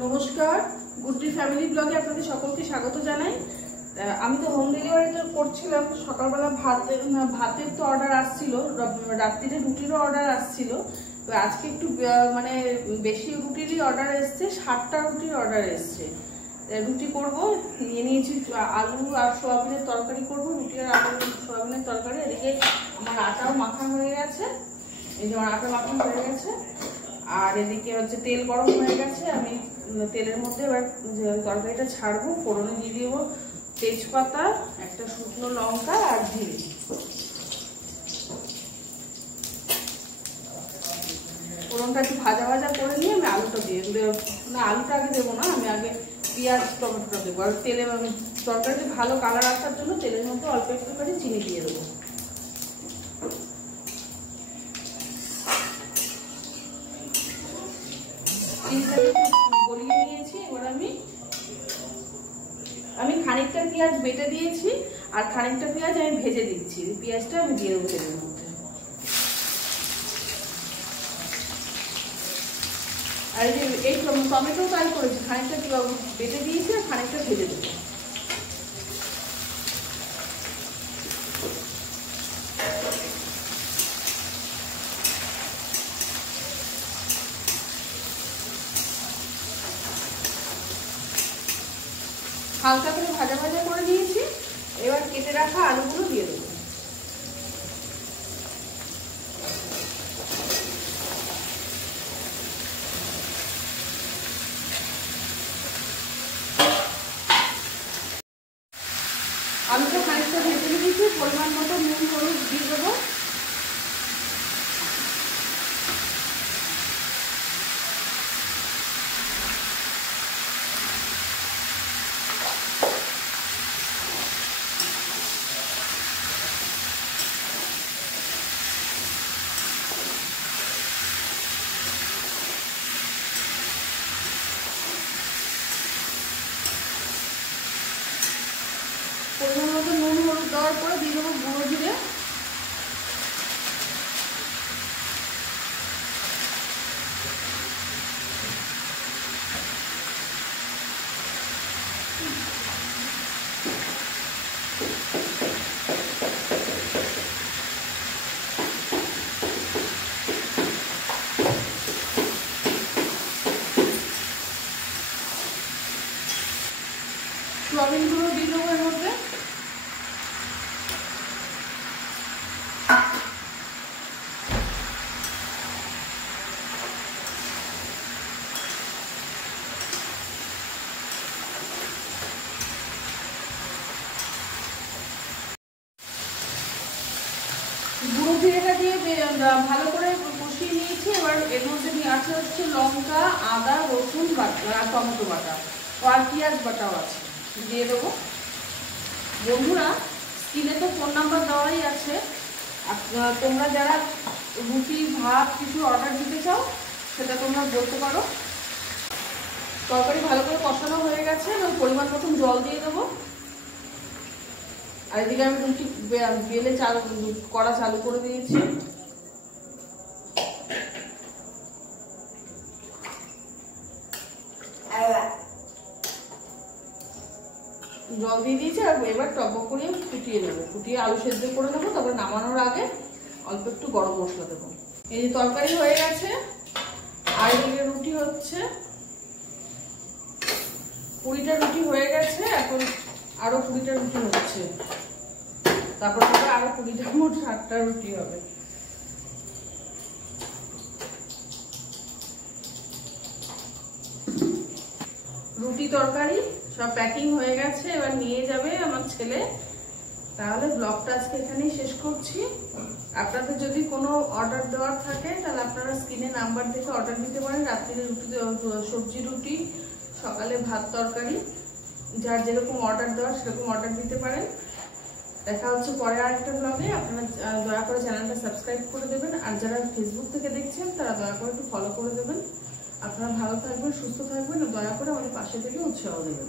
নমস্কার, গুড্ডি ফ্যামিলি ব্লগে আপনাদের সকলকে স্বাগত জানাই। আমি তো হোম ডেলিভারিটা করছিলাম। সকালবেলা ভাতের তো অর্ডার আসছিল, রাত্রিরে রুটিরও অর্ডার আসছিল। তো আজকে একটু মানে বেশি রুটিরই অর্ডার এসছে, 60টা রুটির অর্ডার এসছে। রুটি করব, নিয়ে নিয়েছি আলু আর সোয়াবিনের তরকারি করব। রুটি আর আলু সোয়াবিনের তরকারি। এদিকে আমার আটাও মাখানো হয়ে গেছে, এই যে আমার আটা মাখানো হয়ে গেছে। আর এদিকে হচ্ছে তেল গরম হয়ে গেছে। আমি তেলের মধ্যে এবার তরকারিটা ছাড়বো। ফোড়নে দিয়ে দেবো তেজপাতা, একটা শুকনো লঙ্কা আর জিরে। ফোড়নটা একটু ভাজা ভাজা করে নিয়ে আমি আলুটা দিয়ে দেবো। না, আলুটা আগে দেবো না, আমি আগে পেঁয়াজ টমেটোটা দেবো। আর তেলে আমি তরকারিতে ভালো কালার আসার জন্য তেলের মধ্যে অল্প একটুখানি চিনি দিয়ে দেবো। গলিয়ে নিয়েছি। এবার আমি খানিকটা পেঁয়াজ বেটে দিয়েছি আর খানিকটা পেঁয়াজ আমি ভেজে দিচ্ছি। পেঁয়াজটা আমি দিয়ে দেবো তেলের মধ্যে। আর এই টমেটো তাই করেছি, খানিকটা বেটে দিয়েছি আর খানিকটা ভেজে দেবো। হালকা করে ভাজা ভাজা করে দিয়েছি। এবার কেটে রাখা আলুগুলো দিয়ে দেবো। আলুটা খানিকটা ভেজে নিয়েছি, পরিমাণ মতো নুন হলুদ দিয়ে দেবো। পরিমাণ মতো নুন হলুদ দেওয়ার পরে দিয়ে দেবো গুঁড়ো জিরে। সোয়াবিন গুঁড়ো দিয়ে দেবো এর মধ্যে। গুঁড়ো জিরেটা দিয়ে ভালো করে কষিয়ে নিয়েছি। এবার এর মধ্যে আছে হচ্ছে লঙ্কা, আদা, রসুন বাটা আর টমেটো বাটা আর পেঁয়াজ বাটাও আছে, দিয়ে দেবো। বন্ধুরা, স্ক্রিনে তো ফোন নাম্বার দেওয়াই আছে। তোমরা যারা রুটি ভাত কিছু অর্ডার দিতে চাও সেটা তোমরা বলতে পারো। তরকারি ভালো করে কষানো হয়ে গেছে এবং পরিমাণ মতন জল দিয়ে দেবো। আর এদিকে আমি রুটি বেলে কড়া চালু করে দিয়েছি। জল দিয়ে দিয়েছি আর এবার টকবক করে ফুটিয়ে নেবো। ফুটিয়ে আলু সেদ্ধ করে নেবো। তারপরে নামানোর আগে অল্প একটু গরম মশলা দেবো। এই যে তরকারি হয়ে গেছে আর এদিকে রুটি হচ্ছে। 20টা রুটি হয়ে গেছে, এখন আরো 20টা রুটি হচ্ছে। তারপর আরো 20টা, মোট 60টা রুটি হবে। রুটি তরকারি সব প্যাকিং হয়ে গেছে, এবার নিয়ে যাবে আমার ছেলে। তাহলে ব্লগটা আজকে এখানেই শেষ করছি। আপনাদের যদি কোনো অর্ডার দেওয়ার থাকে তাহলে আপনারা স্ক্রিনে নাম্বার দেখে অর্ডার দিতে পারেন। রাত্রিরে রুটি, সবজি রুটি, সকালে ভাত তরকারি, যার যেরকম অর্ডার দেওয়ার সেরকম অর্ডার দিতে পারেন। দেখা হচ্ছে পরে আরেকটা ব্লগে। আপনারা দয়া করে চ্যানেলটা সাবস্ক্রাইব করে দেবেন। আর যারা ফেসবুক থেকে দেখছেন তারা দয়া করে একটু ফলো করে দেবেন। আপনারা ভালো থাকবেন, সুস্থ থাকবেন, দয়া করে আমাদের পাশে থেকে উৎসাহ দেবেন।